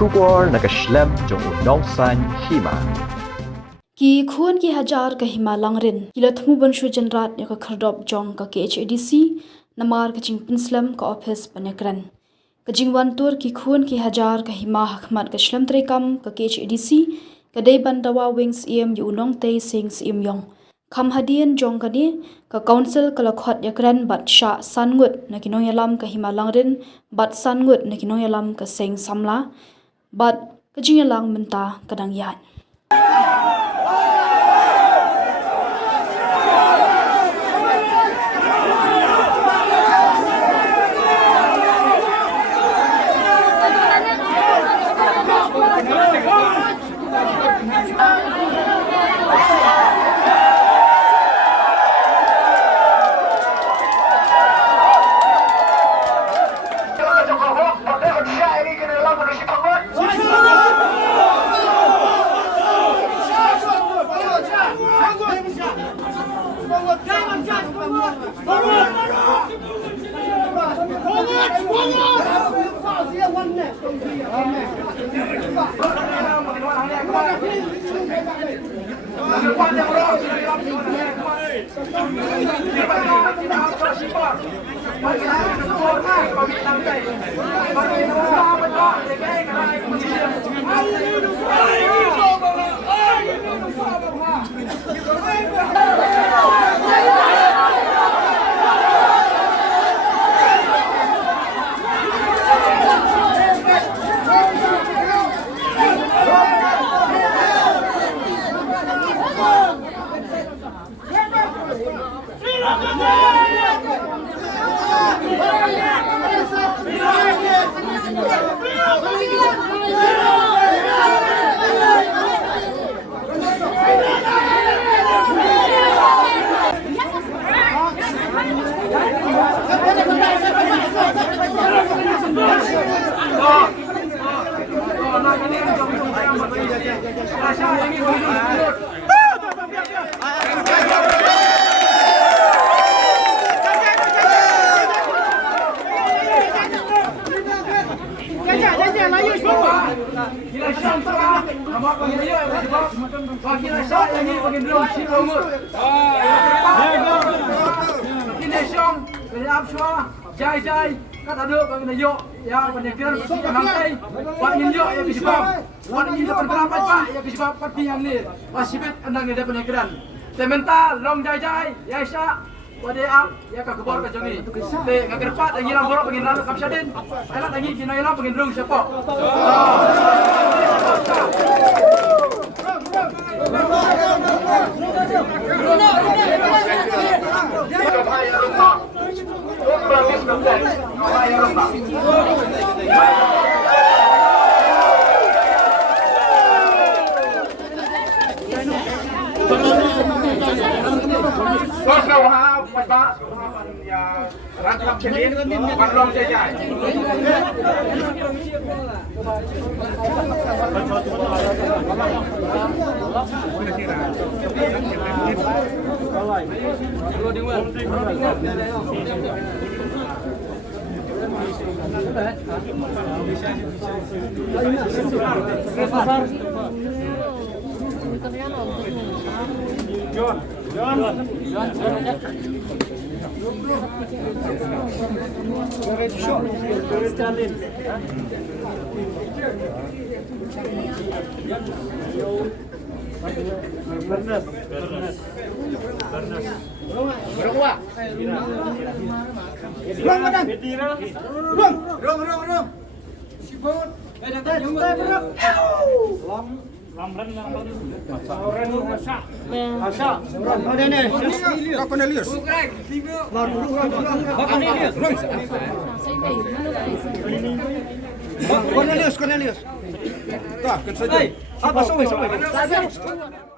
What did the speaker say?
Shubor nakashlem jong unong san hima. Ki khuan ki hajar ka hima langrin kilathmu banshu janrat ne ka khardop jong ka KHADC namar ka jingpin slam ka office panekran ka jingwan tur ki khuan ki hajar ka hima hakmat ka shlam trekam ka KHADC ka dei bandawa wings em yu nong te sings im yong kham hadien jong ka ni ka council ka lakhot yakran bat sha sangut na kinong yalam ka hima langrin bat sangut na kinong yalam ka seng samla bat ka jingalang menta kadang yan. Jai các thằng được bằng nhiều ya bằng nhiều kia nắm tay bằng nhiều ya bisa bằng nhiều berapa pak ya bisa pati yang ni wasibet andang ni dapat negran sementa long jai ya isya wade am ya ka kebor ka jongi te ngagerpat lagi lam borok pengin lalu kapsadin enak lagi kina ilang pengin rung siapa rangkap jenis panlong jajai. Cornelius. Tak, kan saja. Apa, sorry.